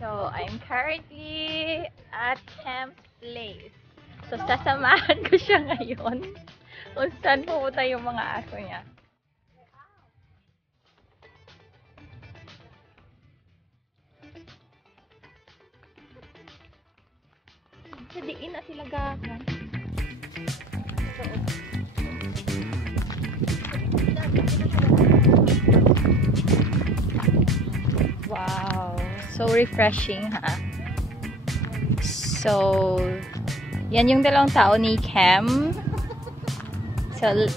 So, I'm currently at Camp Place. So, sasamahan ko siya ngayon kung saan pupunta yung mga aso niya. Sa diin na sila gakan. So, wow. So refreshing, ha? So, yan yung dalawang tao ni Cam. So,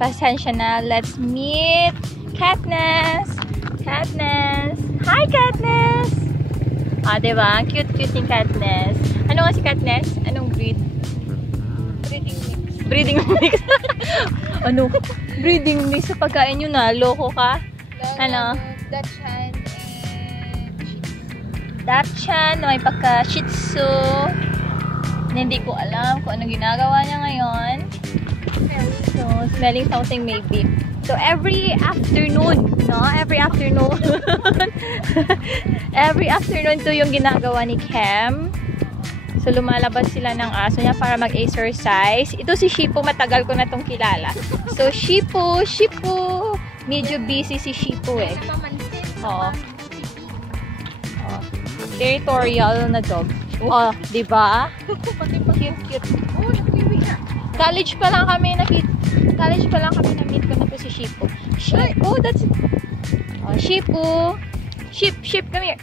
pasensya na. Let's meet Katniss! Katniss! Hi, Katniss! Ah, diba? Cute-cute ni Katniss. Ano nga si Katniss? Anong breed? Breeding mix. Breeding mix. Ano? Breeding mix sa pagkain yun na. Loko ka? Ano? Dachshund and Shih Tzu. Dachshund na may pagka Shih Tzu. Hindi ko alam kung anong ginagawa niya ngayon. So, smelling something maybe. So, every afternoon, no? Every afternoon. Every afternoon to yung ginagawa ni Cam. So, lumalabas sila ng aso niya para mag-exercise. Ito si Shippo, matagal ko na itong kilala. So, Shippo. Medyo busy si Shippo eh. Oo. Oh. Territorial na dog. Oh, diba? Cute. Oh, nagbibi na. College pa lang kami na-meet ko na to si Shippo. Oh, that's... Oh, Shippo. Ship, come here.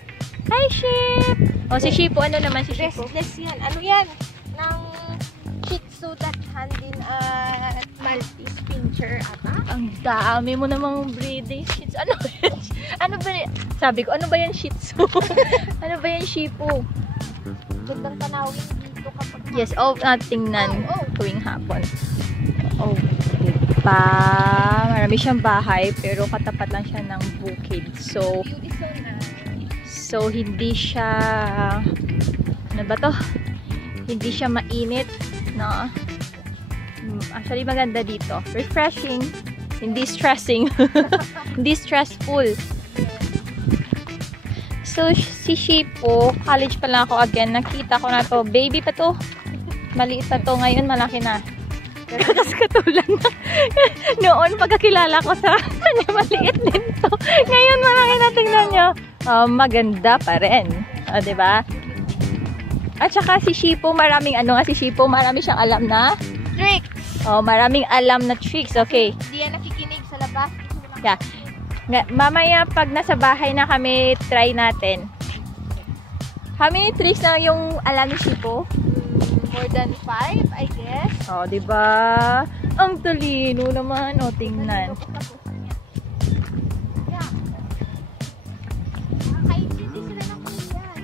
Hi, Ship! Oh, si Shippo, ano naman si Shippo? Restless yan. Ano yan? Ng Shih Tzu, Dachshund din at Maltese Pinscher ata. Ang dami mo namang breeding Shih Tzu. Ano ba yan? Sabi ko, ano ba yan Shih Tzu? Ano ba yan Shippo? Gandang tanawin dito kapag... Yes, tingnan tuwing hapon. Oh, diba? Marami siyang bahay, pero katapat lang siya ng bukid. So, so hindi siya, ano ba to? Hindi siya mainit, no? Actually, maganda dito. Refreshing. Hindi stressing. Hindi stressful. So, si Shippo, college pa lang ako again. Nakita ko na to. Baby pa to. Maliit pa to. Ngayon, malaki na. Kakas katulad na. Noon, pagkakilala ko sa kanya, maliit din to. Ngayon, malaki na. Tingnan nyo. Maganda pa rin. Diba? At saka si Shippo, maraming marami siyang alam na tricks. Maraming alam na tricks. Okay. Hindi yan nakikinig sa labas. Yeah. Mamaya pag nasa bahay na kami, try natin. How many tricks na yung alam ni Shippo? More than 5, I guess. Oh, diba? Ang talino naman. O, tingnan. Yeah. Nakaintindi sila ng kuyan.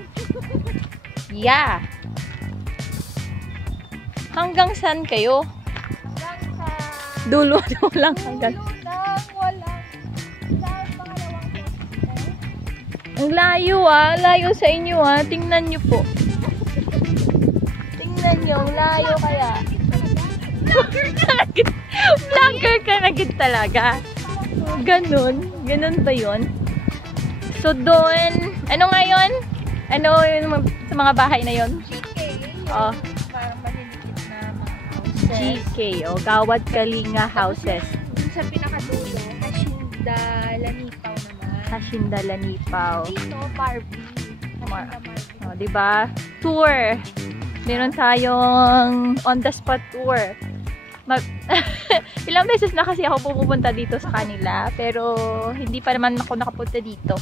Yeah. Hanggang saan kayo? Hanggang sa... Dulo lang hanggang. Walang. Sa pangalawang hospital. Ang layo layo sa inyo tingnan nyo po. Tingnan nyo, ang layo kaya. Vlogger ka na gid talaga. Ganun ba yun? So doon, ano ngayon? Ano yung sa mga bahay na yun? GK. Oh. Parang malilikit na mga houses. GK, Gawad Kalinga Houses. Sa pinakadulo, Hacienda Lanipaw naman. Hacienda Lanipaw. Dito, Barbie. Barbie. Diba? Tour. Meron tayong on the spot tour. Ilang beses na kasi ako pupunta dito sa kanila, pero hindi pa naman ako nakapunta dito.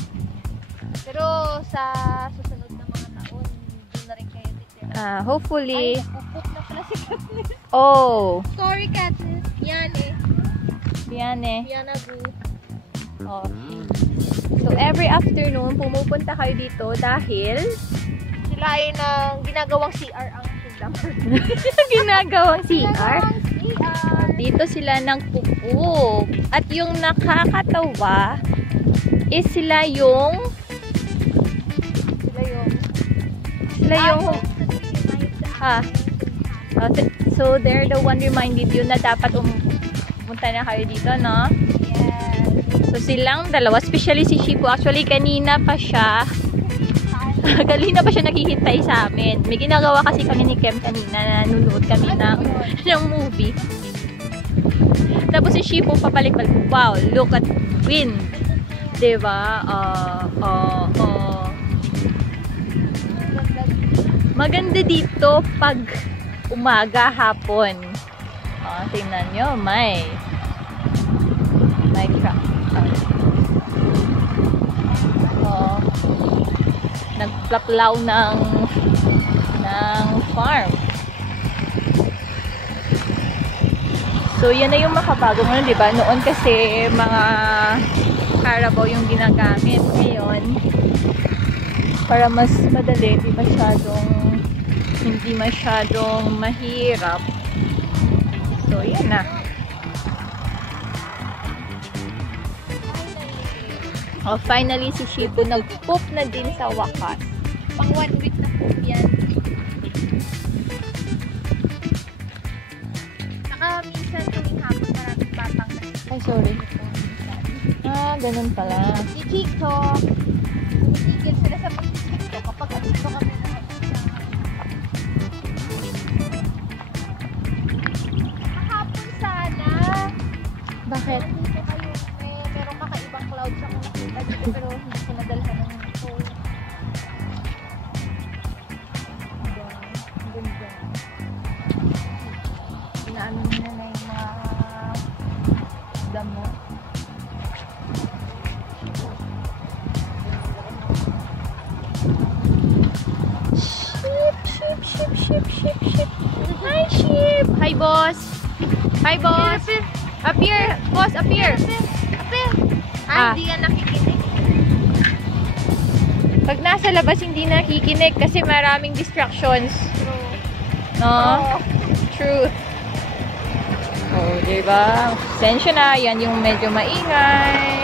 Pero sa susunod na mga taon, doon na rin kayo titira. Hopefully. Ay, pupuk na pala si Katniss. Oh. Sorry, Katniss. Yan eh. Yan eh. Yan abu. Oh. So every afternoon, pumupunta kayo dito dahil Sila ay ginagawang CR ang sila. ginagawang CR. CR. Dito sila ng pupuk. At yung nakakatawa is sila yung so they're the one reminded you na dapat pumunta na kayo dito, no? Yes. So silang dalawa, especially si Shippo. Actually, kanina pa siya Kanina pa siya naghihintay sa amin. May ginagawa kasi kami ni Kem kanina. Nanonood kami ng movie. Tapos si Shipo papalik-balik. Wow, look at wind. Diba? Maganda dito pag umaga, hapon. Tingnan nyo, may truck. Nagplaplaw ng farm. So, yan na yung makabago ngayon, diba? Noon kasi mga Carabao yung ginagamit. Ngayon, para mas madali, hindi masyadong mahirap. So, yan na. Finally, si Shipo nag-poop na din sa wakas. Pang 1 week na poop yan. Saka minsan tuwing hapon maraming batang na. Ay, sorry. Ganun pala. Si Chico, tumitigil sila sa pag-Chico kapag dito kami na. Kahapon sana. Bakit? Dito kayo, merong kakaibang clouds ako nakita dito pero hindi ko nadalhan ng phone. Ganda. Inaano nila na yung mga damo. Ship. Hi, Ship. Hi, boss. Hi, boss. Up here. Boss, up here. Hindi yan nakikinig. Pag nasa labas, hindi nakikinig kasi maraming distractions. True. No? Truth. Oh, diba? Sensya na. Yan yung medyo maingay.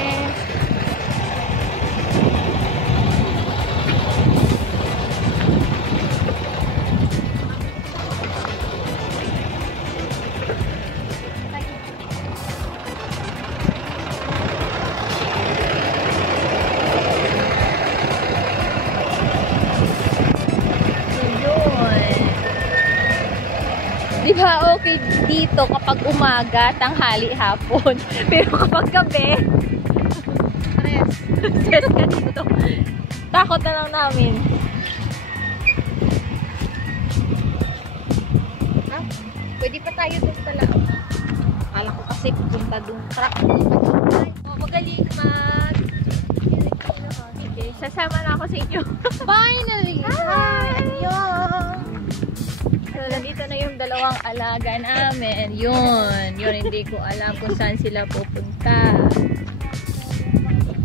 Diba okay dito kapag umaga, tanghali, hapon. Pero kapag gabi, stress ka dito. Takot na lang namin. Ha? Pwede pa tayo doon pala. Akala ko kasi pupunta doon. Truck. Magaling mag... Okay, sasama na ako sa inyo. Finally! Hi! So, nandito na yung dalawang alaga namin. Yun, hindi ko alam kung saan sila pupunta.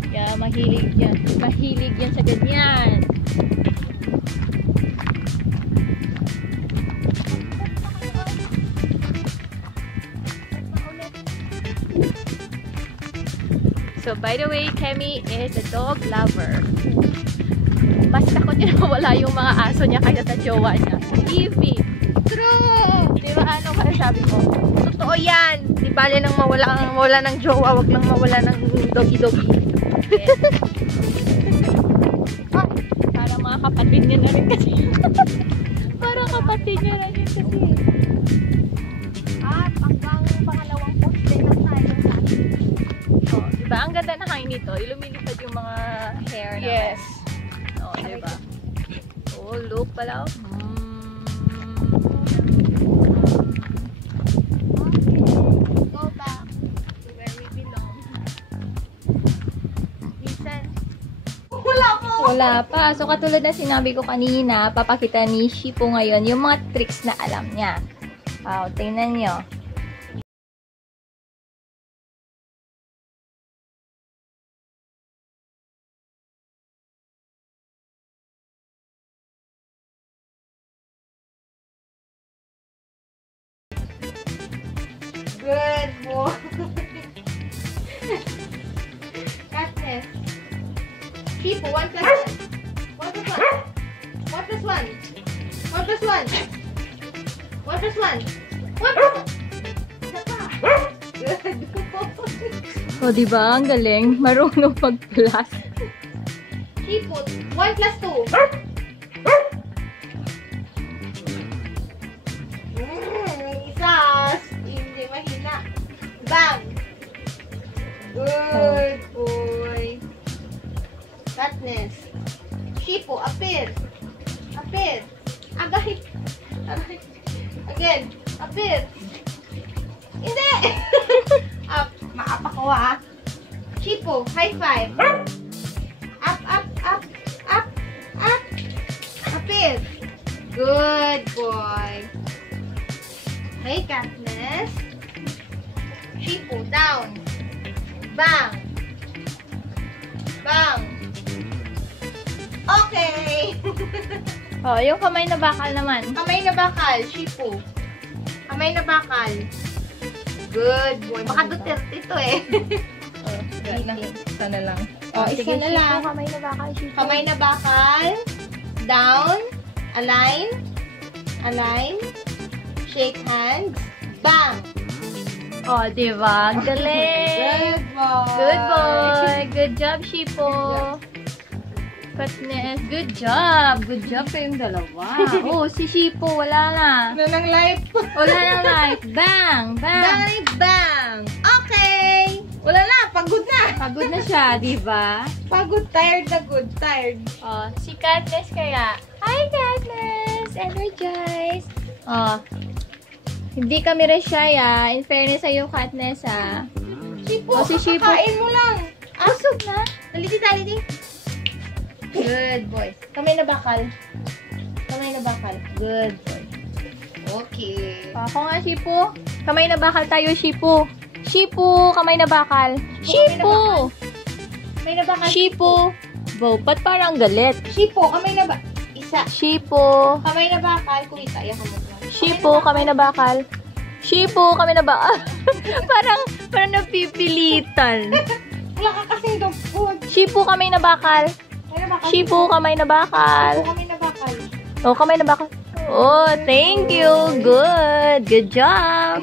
Kaya mahilig yan. Mahilig yan sa ganyan. So, by the way, Kemi is a dog lover. Mas takot niya na wala yung mga aso niya kaya sa jowa niya. Evie! True! Di ba anong masasabi mo? Totoo yan! Di bale nang mawala ng jowa, wag lang mawala ng doggy-doggy. Yes. Para mga kapatid niya na rin kasi. Para kapatid niya na rin kasi. At hanggang pangalawang poste lang tayo. Oh, diba? Ang ganda na hangin nito. Lumilipad yung mga hair na. Yes. Oh, diba? Oh, look pala. Go back to where we belong. Listen. Wala pa. So, katulad na sinabi ko kanina, papakita ni Shipo ngayon yung mga tricks na alam niya. Wow, tingnan nyo. Good boy. Katniss. Keep 1 plus 1. 1 plus 1. 1 plus 1. 1 plus 1. 1 plus 1. 1 plus 1. Isa pa. Good. O, diba? Ang galing. Marunong mag-plus. Keep 1 plus 2. mahina. Bang! Good boy. Katniss. Shipo, apir. Apir. Agay. Aray. Again. Apir. Hindi! Up. Maapa ko ah. Shipo, high five. Up, up, up. Up, up. Apir. Good boy. Hey, Katniss. Shipo, down. Bang. Bang. Okay. Oh, yung kamay na bakal naman. Kamay na bakal, Shipo. Kamay na bakal. Good boy. Baka Duterte ito eh. Oh, isa na lang. Oh, isa na lang. Kamay na bakal, Shipo. Kamay na bakal. Down. Align. Align. Shake hands. Bang. Oh, diba? Galing! Good boy. Good boy! Good job, Shipo! Katniss, good job! Good job kayong dalawa. Oh, si Shipo, wala na. Wala ng life. Wala na life. Bang! Bang! Bang! Bang! Okay! Wala na. Pagod na. Pagod na siya, diba? Pagod. Tired na good. Tired. Oh, si Katniss kaya. Hi, Katniss! Energize! Oh, hindi kami resyaya. In fairness sa'yo, Katniss, ah. Shipo, Oh, si Shipo. kakain mo lang. Busog na. Daliti, daliti. Good boy. Kamay na bakal. Kamay na bakal. Good boy. Okay. Ako nga, Shipo. Kamay na bakal tayo, Shipo. Shipo, kamay na bakal. Shipo! Kamay na bakal. Shipo! Wow, ba't parang galit? Shipo, kamay na bakal. Isa. Shipo! Kamay na bakal. Kulita, yan mo. Shipo, kamay na bakal. Shipo, kamay na bakal. parang napipilitan. Wala ka kasing dog food. Shipo, kamay na bakal. Kamay na bakal. Shipo, kamay na bakal. Shipo, kamay na bakal. Oh, kamay na bakal. Oh, thank you. Good. Good job.